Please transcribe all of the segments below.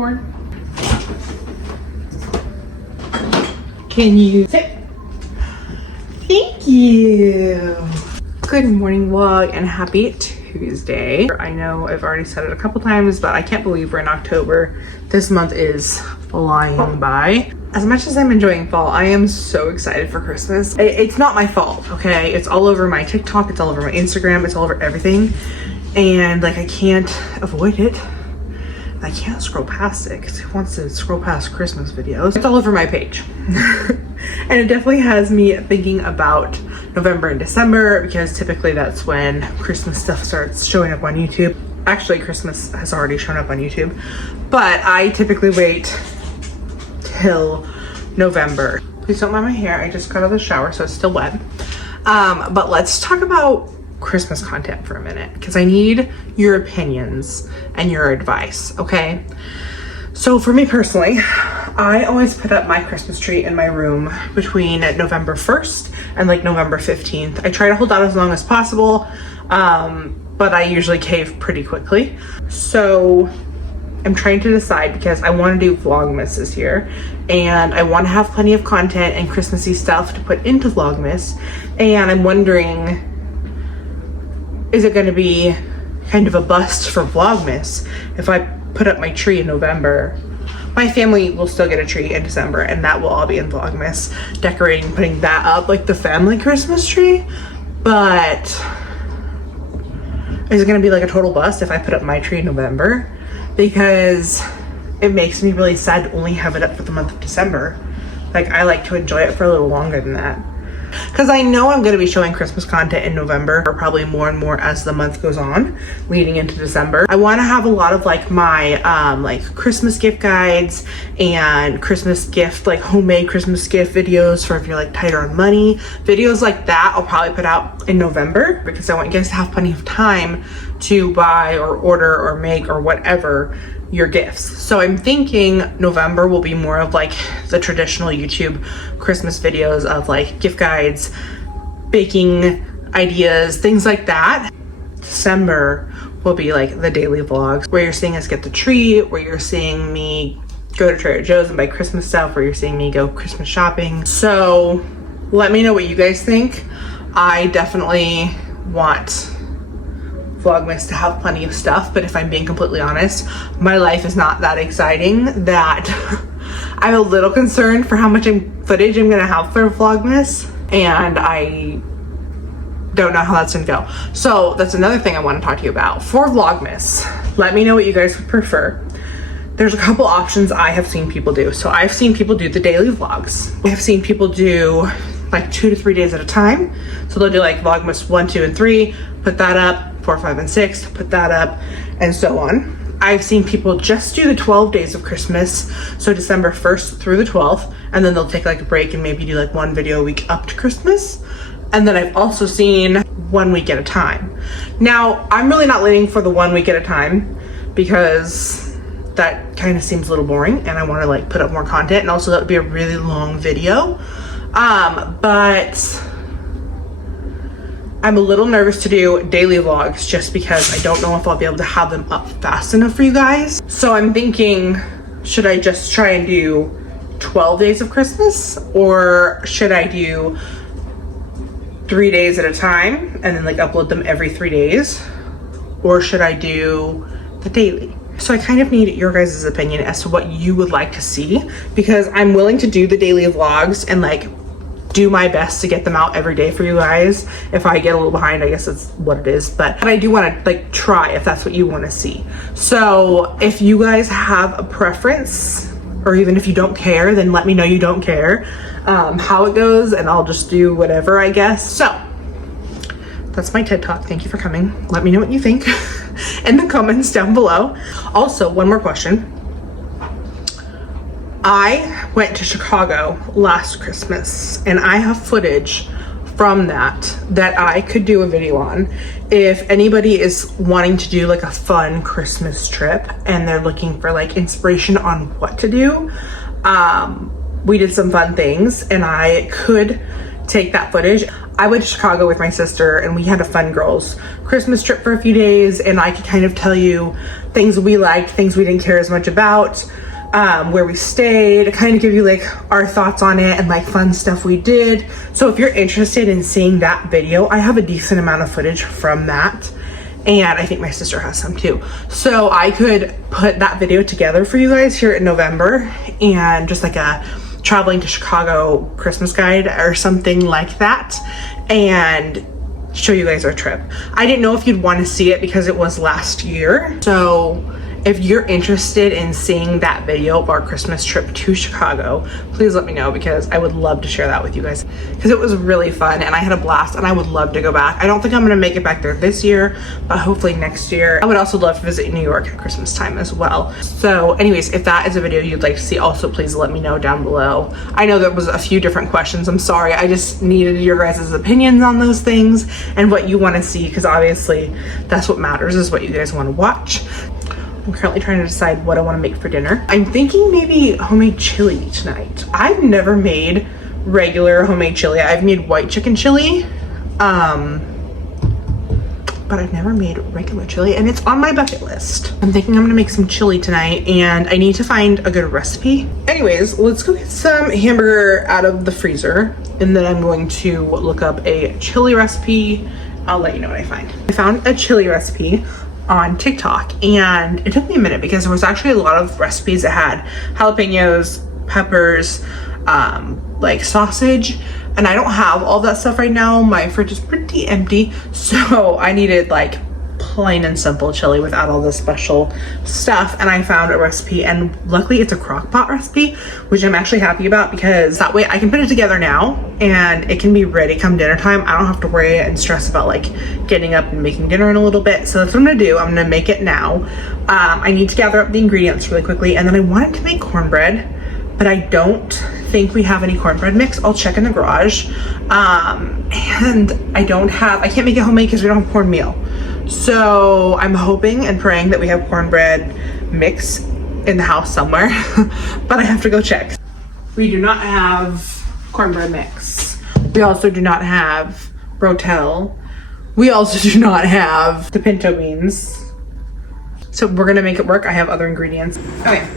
record? Can you sit? Thank you. Good morning vlog and happy Tuesday. I know I've already said it a couple times, but I can't believe we're in October. This month is flying by. As much as I'm enjoying fall, I am so excited for Christmas. It's not my fault, okay? It's all over my TikTok, it's all over my Instagram, it's all over everything. And like, I can't avoid it. I can't scroll past it because who wants to scroll past Christmas videos? It's all over my page. And it definitely has me thinking about November and December because typically that's when Christmas stuff starts showing up on YouTube. Actually, Christmas has already shown up on YouTube, but I typically wait till November. Please don't mind my hair. I just got out of the shower, so it's still wet. But let's talk about Christmas content for a minute because I need your opinions and your advice, okay? So for me personally, I always put up my Christmas tree in my room between November 1st and like November 15th. I try to hold out as long as possible, but I usually cave pretty quickly. So I'm trying to decide because I want to do vlogmas this year and I want to have plenty of content and Christmassy stuff to put into vlogmas, and I'm wondering, is it going to be kind of a bust for vlogmas if I put up my tree in November? My family will still get a tree in December and that will all be in vlogmas, decorating, putting that up like the family Christmas tree. But is it going to be like a total bust if I put up my tree in November? Because it makes me really sad to only have it up for the month of December. Like, I like to enjoy it for a little longer than that. Because I know I'm going to be showing Christmas content in November, or probably more and more as the month goes on, leading into December. I want to have a lot of like my like Christmas gift guides and Christmas gift, like homemade Christmas gift videos for if you're like tighter on money. Videos like that I'll probably put out in November because I want you guys to have plenty of time to buy or order or make or whatever your gifts. So I'm thinking November will be more of like the traditional YouTube Christmas videos of like gift guides, baking ideas, things like that. December will be like the daily vlogs where you're seeing us get the tree, where you're seeing me go to Trader Joe's and buy Christmas stuff, where you're seeing me go Christmas shopping. So let me know what you guys think. I definitely want vlogmas to have plenty of stuff, but if I'm being completely honest, my life is not that exciting that I'm a little concerned for how much footage I'm gonna have for vlogmas, and I don't know how that's gonna go. So that's another thing I want to talk to you about. For vlogmas, let me know what you guys would prefer. There's a couple options I have seen people do. So I've seen people do the daily vlogs. I've seen people do like 2 to 3 days at a time. So they'll do like vlogmas 1, 2, and 3, put that up, 4, 5, and 6, put that up, and so on. I've seen people just do the 12 days of Christmas, so December 1st through the 12th, and then they'll take like a break and maybe do like one video a week up to Christmas. And then I've also seen 1 week at a time. Now, I'm really not leaning for the 1 week at a time because that kind of seems a little boring and I want to like put up more content, and also that would be a really long video. But I'm a little nervous to do daily vlogs just because I don't know if I'll be able to have them up fast enough for you guys. So I'm thinking, should I just try and do 12 days of Christmas, or should I do 3 days at a time and then like upload them every 3 days, or should I do the daily? So I kind of need your guys' opinion as to what you would like to see, because I'm willing to do the daily vlogs and like do my best to get them out every day for you guys. If I get a little behind, I guess that's what it is, but I do want to like try if that's what you want to see. So if you guys have a preference, or even if you don't care, then let me know you don't care how it goes, and I'll just do whatever, I guess. So that's my TED Talk. Thank you for coming. Let me know what you think in the comments down below. Also, one more question. I went to Chicago last Christmas and I have footage from that I could do a video on. If anybody is wanting to do like a fun Christmas trip and they're looking for like inspiration on what to do, we did some fun things and I could take that footage. I went to Chicago with my sister and we had a fun girls Christmas trip for a few days, and I could kind of tell you things we liked, things we didn't care as much about, where we stayed, kind of give you like our thoughts on it and like fun stuff we did. So if you're interested in seeing that video, I have a decent amount of footage from that. And I think my sister has some too. So I could put that video together for you guys here in November, and just like a traveling to Chicago Christmas guide or something like that, and show you guys our trip. I didn't know if you'd want to see it because it was last year. So if you're interested in seeing that video of our Christmas trip to Chicago, please let me know, because I would love to share that with you guys, because it was really fun and I had a blast and I would love to go back. I don't think I'm gonna make it back there this year, but hopefully next year. I would also love to visit New York at Christmas time as well. So anyways, if that is a video you'd like to see, also please let me know down below. I know there was a few different questions. I'm sorry. I just needed your guys' opinions on those things and what you want to see, because obviously that's what matters, is what you guys want to watch. I'm currently trying to decide what I want to make for dinner. I'm thinking maybe homemade chili tonight. I've never made regular homemade chili. I've made white chicken chili, but I've never made regular chili, and it's on my bucket list. I'm thinking I'm gonna make some chili tonight, and I need to find a good recipe. Anyways, let's go get some hamburger out of the freezer, and then I'm going to look up a chili recipe. I'll let you know what I find. I found a chili recipe on TikTok, and it took me a minute because there was actually a lot of recipes that had jalapenos, peppers, like sausage, and I don't have all that stuff right now. My fridge is pretty empty, so I needed like plain and simple chili without all the special stuff. And I found a recipe, and luckily it's a crock pot recipe, which I'm actually happy about, because that way I can put it together now and it can be ready come dinner time. I don't have to worry and stress about like getting up and making dinner in a little bit. So that's what I'm gonna do. I'm gonna make it now. I need to gather up the ingredients really quickly, and then I wanted to make cornbread, but I don't think we have any cornbread mix. I'll check in the garage. And I can't make it homemade because we don't have cornmeal. So I'm hoping and praying that we have cornbread mix in the house somewhere, but I have to go check. We do not have cornbread mix. We also do not have rotel. We also do not have the pinto beans. So we're gonna make it work. I have other ingredients. Okay,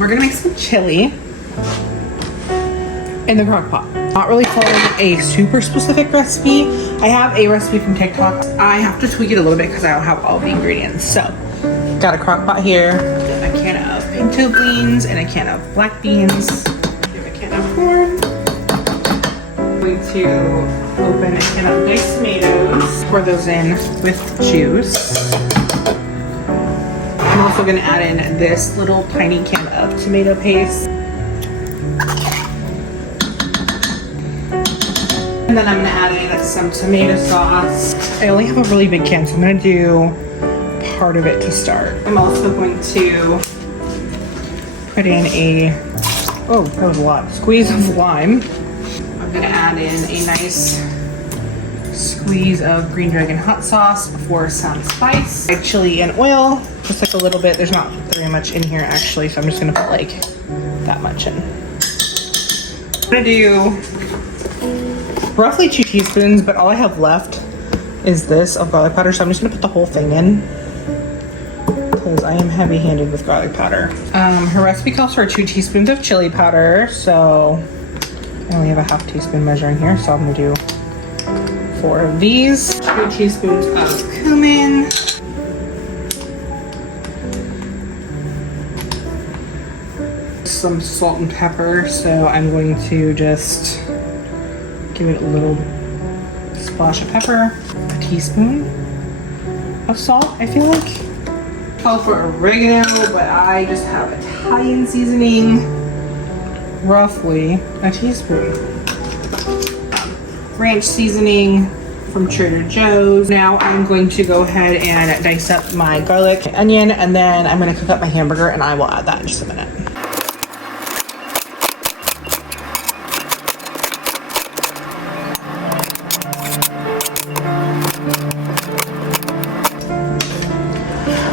we're gonna make some chili in the crock pot. Not really following a super specific recipe. I have a recipe from TikTok. I have to tweak it a little bit because I don't have all the ingredients. So, got a crock pot here, a can of pinto beans, and a can of black beans, and a can of corn. I'm going to open a can of diced tomatoes, pour those in with juice. I'm also going to add in this little tiny can of tomato paste. And then I'm gonna add in some tomato sauce. I only have a really big can, so I'm gonna do part of it to start. I'm also going to put in oh, that was a lot, squeeze of lime. I'm gonna add in a nice squeeze of green dragon hot sauce for some spice. Fried chili and oil, just like a little bit. There's not very much in here actually, so I'm just gonna put like that much in. I'm gonna do roughly 2 teaspoons, but all I have left is this of garlic powder, so I'm just gonna put the whole thing in because I am heavy-handed with garlic powder. Her recipe calls for 2 teaspoons of chili powder, so I only have a half teaspoon measure in here, so I'm gonna do 4 of these. 2 teaspoons of cumin, some salt and pepper, so I'm going to just give it a little splash of pepper, a teaspoon of salt, I feel like. Call for oregano, but I just have Italian seasoning, roughly a teaspoon. Ranch seasoning from Trader Joe's. Now I'm going to go ahead and dice up my garlic and onion, and then I'm gonna cook up my hamburger, and I will add that in just a minute.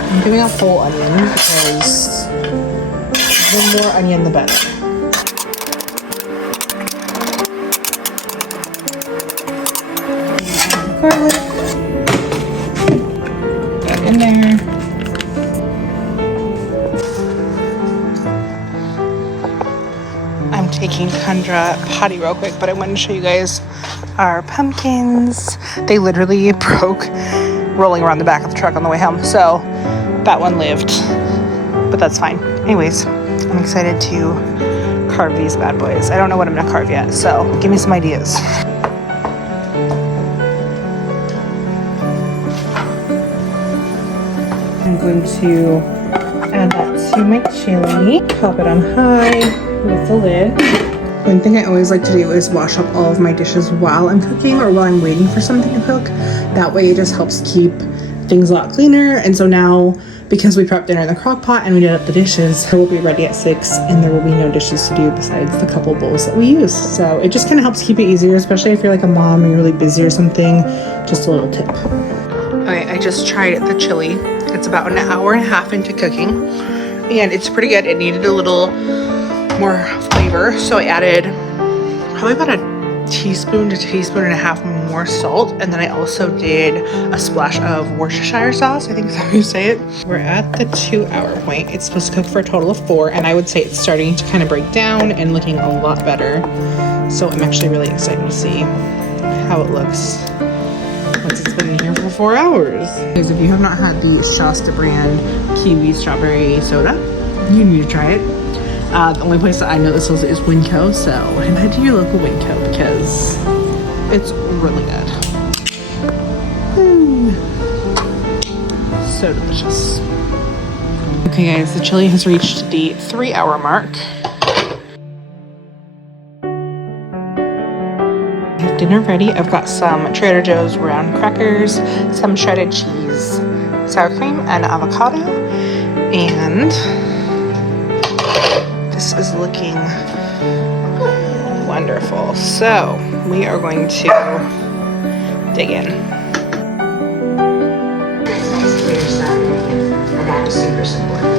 I'm doing a whole onion because the more onion, the better. Garlic. That in there. mitochondria potty real quick, but I wanted to show you guys our pumpkins. They literally broke rolling around the back of the truck on the way home, so that one lived, but that's fine. Anyways, I'm excited to carve these bad boys. I don't know what I'm gonna carve yet, so give me some ideas. I'm going to add that to my chili, pop it on high with the lid. One thing I always like to do is wash up all of my dishes while I'm cooking or while I'm waiting for something to cook. That way it just helps keep things a lot cleaner. And so now, because we prepped dinner in the crock pot and we did up the dishes, we'll be ready at 6 and there will be no dishes to do besides the couple bowls that we use. So it just kind of helps keep it easier, especially if you're like a mom and you're really busy or something. Just a little tip. Okay, I just tried the chili. It's about an hour and a half into cooking and it's pretty good. It needed a little more flavor, so I added probably about a teaspoon to teaspoon and a half more salt, and then I also did a splash of Worcestershire sauce, I think is how you say it. We're at the 2-hour point. It's supposed to cook for a total of 4, and I would say it's starting to kind of break down and looking a lot better, so I'm actually really excited to see how it looks once it's been in here for 4 hours. Because if you have not had the Shasta brand kiwi strawberry soda, you need to try it. The only place that I know this is Winco, so head to your local Winco because it's really good. So delicious. Okay guys, the chili has reached the 3-hour mark. I have dinner ready. I've got some Trader Joe's round crackers, some shredded cheese, sour cream, and avocado, and this is looking wonderful. So we are going to dig in. Later Saturday, I'm on super support.